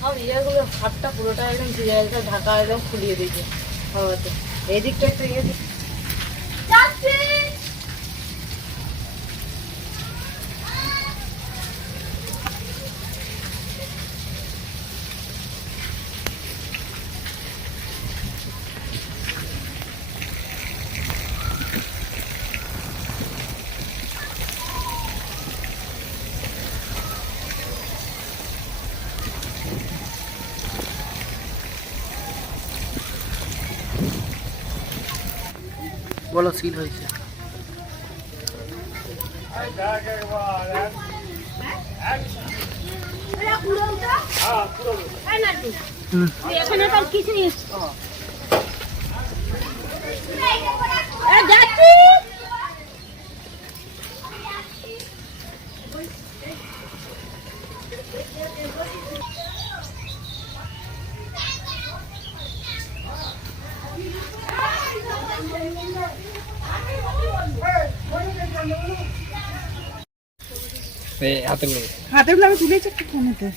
সব ইয়েগুলো হাতটা পুরোটা একদম ঢাকা একদম খুলিয়ে দিয়েছে। হাওয়াতে এদিকটা একটু ইয়ে বলো সিল হয়েছে। এখানে যাচ্ছি হাতে লেগে আমি তুলেছি একটু ফোনেতে?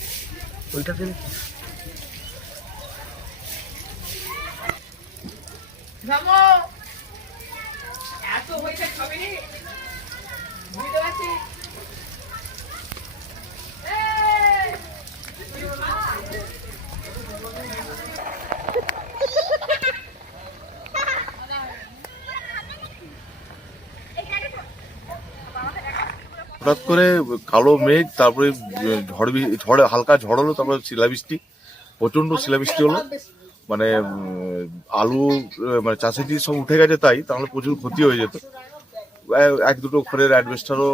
ওইটা দিলে হঠাৎ করে কালো মেঘ তারপরে ঝড় ঝড়ে হালকা ঝড় হলো তারপরে শিলাবৃষ্টি প্রচণ্ড শিলাবৃষ্টি হলো। মানে আলু মানে চাষের যে সব উঠে গেছে তাই তাহলে প্রচুর ক্ষতি হয়ে যেত। এক দুটো ঘরের অ্যাডভেস্টারও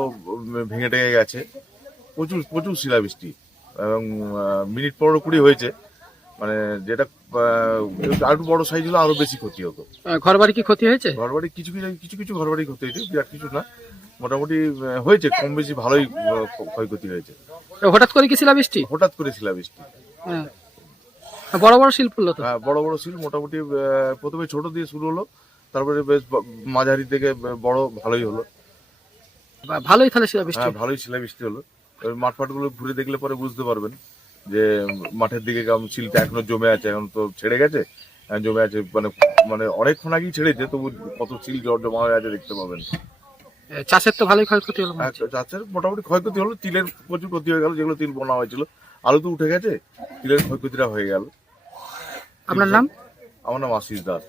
ভেঙে টেঙে গেছে। প্রচুর প্রচুর শিলাবৃষ্টি। এবং মিনিট পনেরো কুড়ি হয়েছে। মানে যেটা আর বড় সাইজ হলে আরও বেশি ক্ষতি হতো। ঘর বাড়ি কি ক্ষতি হয়েছে? ঘরবাড়ি কিছু কিছু কিছু কিছু ঘরবাড়ি ক্ষতি হয়েছে বিরাট কিছু না। মোটামুটি হয়েছে কম বেশি ভালোই ক্ষয়ক্ষতি হয়েছে। হঠাৎ করে কি শিলাবৃষ্টি? হঠাৎ করে শিলাবৃষ্টি। হ্যাঁ। বড় বড় শিল্প হলো তো? হ্যাঁ, বড় বড় শিল মোটামুটি প্রথমে ছোট দিয়ে শুরু হলো তারপরে বেশ মাঝারি থেকে বড় ভালোই হলো। বা- ভালোই তাহলে শিলাবৃষ্টি? হ্যাঁ ভালোই শিলাবৃষ্টি হলো। ওই মাঠ ফাটগুলো ঘুরে দেখলে পরে বুঝতে পারবেন যে মাঠের দিকে কেমন শিলটা এখনও জমে আছে এখন তো ছেড়ে গেছে। জমে আছে মানে মানে অনেকক্ষণ আগেই ছেড়েছে তবু কত শিল জমা হয়ে আছে দেখতে পাবেন। চাষের তো ভালোই ক্ষয়ক্ষতি হলো হচ্ছে। চাষের মোটামুটি ক্ষয়ক্ষতি হলো তিলের প্রচুর ক্ষতি হয়ে গেল যেগুলো তিল বোনা হয়েছিল। আলু তো উঠে গেছে তিলের ক্ষয়ক্ষতিটা হয়ে গেল। আপনার নাম? আমার নাম আশিস দাস।